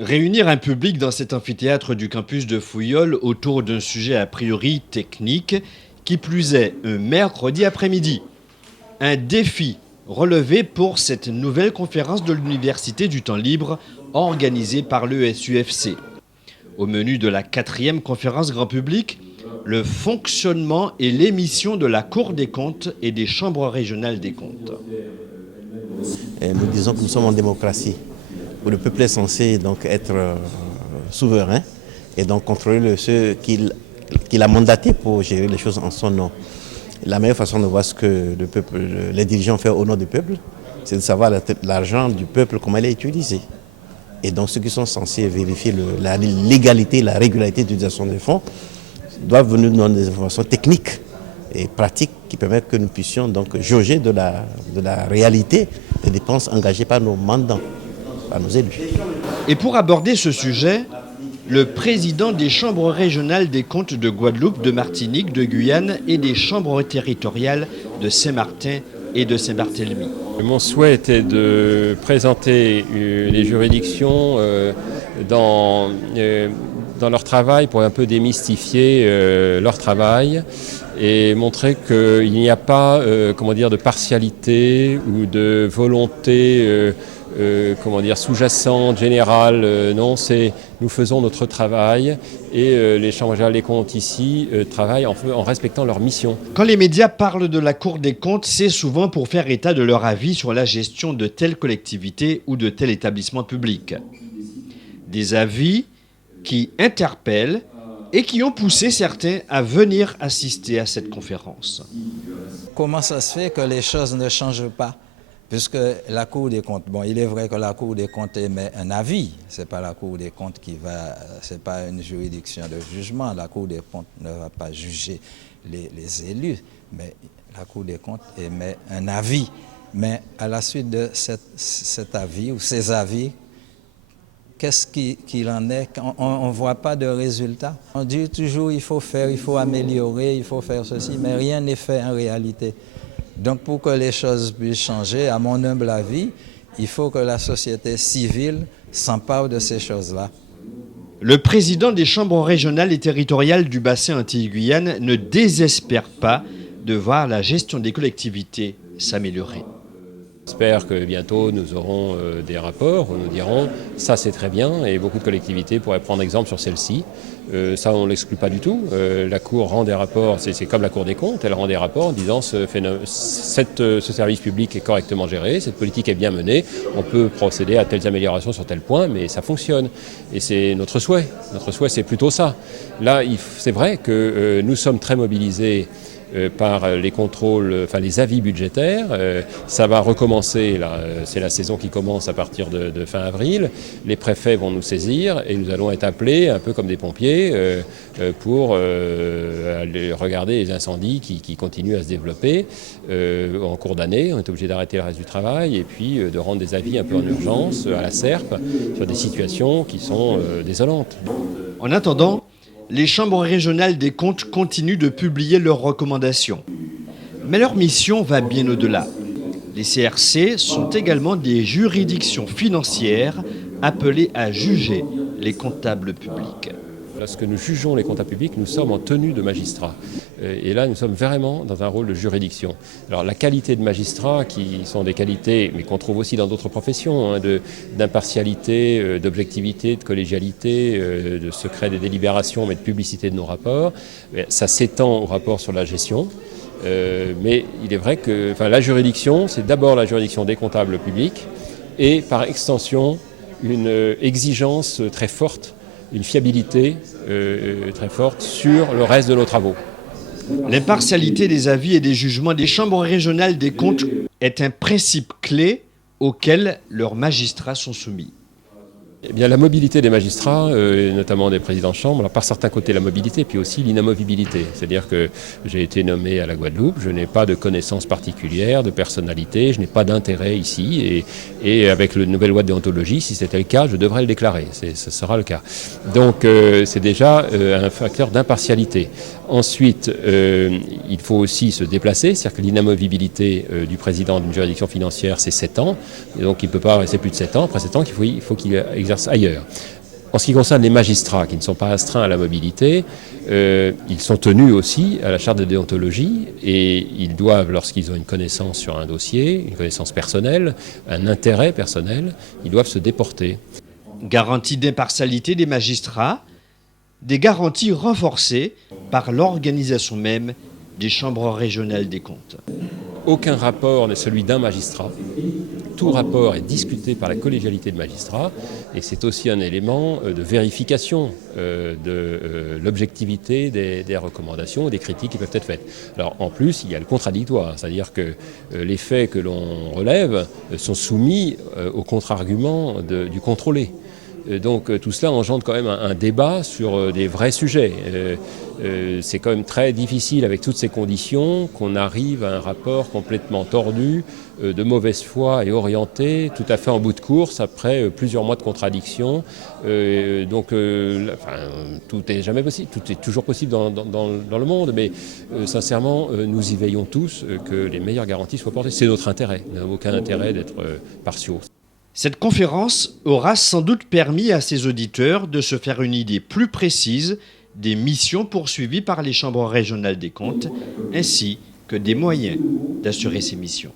Réunir un public dans cet amphithéâtre du campus de Fouillol autour d'un sujet a priori technique, qui plus est un mercredi après-midi. Un défi relevé pour cette nouvelle conférence de l'Université du temps libre organisée par l'ESUFC. Au menu de la 4e conférence grand public, le fonctionnement et l'émission de la Cour des comptes et des chambres régionales des comptes. Nous disons que nous sommes en démocratie, où le peuple est censé donc être souverain et donc contrôler ceux qu'il a mandatés pour gérer les choses en son nom. La meilleure façon de voir ce que le peuple, les dirigeants font au nom du peuple, c'est de savoir l'argent du peuple, comment il est utilisé. Et donc ceux qui sont censés vérifier la légalité, la régularité d'utilisation des fonds doivent venir nous donner des informations techniques et pratiques qui permettent que nous puissions donc jauger de la réalité des dépenses engagées par nos mandants, par nos élus. Et pour aborder ce sujet, le président des chambres régionales des comptes de Guadeloupe, de Martinique, de Guyane et des chambres territoriales de Saint-Martin et de Saint-Barthélemy. Mon souhait était de présenter les juridictions dans leur travail pour un peu démystifier leur travail et montrer qu'il n'y a pas de partialité ou de volonté sous-jacente, générale. Non, c'est nous faisons notre travail et les chambres régionales des comptes ici travaillent en respectant leur mission. Quand les médias parlent de la Cour des comptes, c'est souvent pour faire état de leur avis sur la gestion de telle collectivité ou de tel établissement public. Des avis qui interpellent et qui ont poussé certains à venir assister à cette conférence. Comment ça se fait que les choses ne changent pas ? Puisque la Cour des comptes, bon, il est vrai que la Cour des comptes émet un avis, c'est pas la Cour des comptes c'est pas une juridiction de jugement, la Cour des comptes ne va pas juger les élus, mais la Cour des comptes émet un avis. Mais à la suite de cet avis ou ces avis, qu'est-ce qu'il en est? On ne voit pas de résultat. On dit toujours il faut faire, il faut améliorer, il faut faire ceci, mais rien n'est fait en réalité. Donc pour que les choses puissent changer, à mon humble avis, il faut que la société civile s'empare de ces choses-là. Le président des chambres régionales et territoriales du bassin Antilles-Guyane ne désespère pas de voir la gestion des collectivités s'améliorer. J'espère que bientôt nous aurons des rapports où nous dirons ça c'est très bien et beaucoup de collectivités pourraient prendre exemple sur celle-ci. Ça on ne l'exclut pas du tout. La Cour rend des rapports, c'est comme la Cour des comptes, elle rend des rapports en disant ce service public est correctement géré, cette politique est bien menée, on peut procéder à telles améliorations sur tel point, mais ça fonctionne. Et c'est notre souhait. Notre souhait c'est plutôt ça. Là c'est vrai que nous sommes très mobilisés par les contrôles, les avis budgétaires. Ça va recommencer, là, c'est la saison qui commence à partir de fin avril. Les préfets vont nous saisir et nous allons être appelés, un peu comme des pompiers, pour aller regarder les incendies qui continuent à se développer en cours d'année. On est obligé d'arrêter le reste du travail et puis de rendre des avis un peu en urgence à la SERP sur des situations qui sont désolantes. En attendant, les chambres régionales des comptes continuent de publier leurs recommandations. Mais leur mission va bien au-delà. Les CRC sont également des juridictions financières appelées à juger les comptables publics. Lorsque nous jugeons les comptables publics, nous sommes en tenue de magistrat. Et là, nous sommes vraiment dans un rôle de juridiction. Alors la qualité de magistrat, qui sont des qualités, mais qu'on trouve aussi dans d'autres professions, d'impartialité, d'objectivité, de collégialité, de secret des délibérations, mais de publicité de nos rapports, ça s'étend au rapport sur la gestion. Mais il est vrai que la juridiction, c'est d'abord la juridiction des comptables publics et par extension une exigence très forte, une fiabilité très forte sur le reste de nos travaux. L'impartialité des avis et des jugements des chambres régionales des comptes est un principe clé auquel leurs magistrats sont soumis. Eh bien, la mobilité des magistrats, notamment des présidents de chambre, alors par certains côtés la mobilité, puis aussi l'inamovibilité. C'est-à-dire que j'ai été nommé à la Guadeloupe, je n'ai pas de connaissances particulières, de personnalité, je n'ai pas d'intérêt ici, et avec la nouvelle loi de déontologie, si c'était le cas, je devrais le déclarer, ce sera le cas. Donc c'est déjà un facteur d'impartialité. Ensuite, il faut aussi se déplacer, c'est-à-dire que l'inamovibilité du président d'une juridiction financière, c'est 7 ans, et donc il ne peut pas rester plus de 7 ans. Après 7 ans, il faut qu'il exerce exercent ailleurs. En ce qui concerne les magistrats qui ne sont pas astreints à la mobilité, ils sont tenus aussi à la charte de déontologie et ils doivent, lorsqu'ils ont une connaissance sur un dossier, une connaissance personnelle, un intérêt personnel, ils doivent se déporter. Garantie d'impartialité des magistrats, des garanties renforcées par l'organisation même des chambres régionales des comptes. Aucun rapport n'est celui d'un magistrat. Tout rapport est discuté par la collégialité de magistrats et c'est aussi un élément de vérification de l'objectivité des recommandations et des critiques qui peuvent être faites. Alors en plus, il y a le contradictoire, c'est-à-dire que les faits que l'on relève sont soumis au contre-argument du contrôlé. Donc tout cela engendre quand même un débat sur des vrais sujets. C'est quand même très difficile avec toutes ces conditions qu'on arrive à un rapport complètement tordu, de mauvaise foi et orienté, tout à fait en bout de course après plusieurs mois de contradiction. Tout est jamais possible, tout est toujours possible dans le monde, mais sincèrement, nous y veillons tous que les meilleures garanties soient portées. C'est notre intérêt, nous n'avons aucun intérêt d'être partiaux. Cette conférence aura sans doute permis à ses auditeurs de se faire une idée plus précise des missions poursuivies par les chambres régionales des comptes, ainsi que des moyens d'assurer ces missions.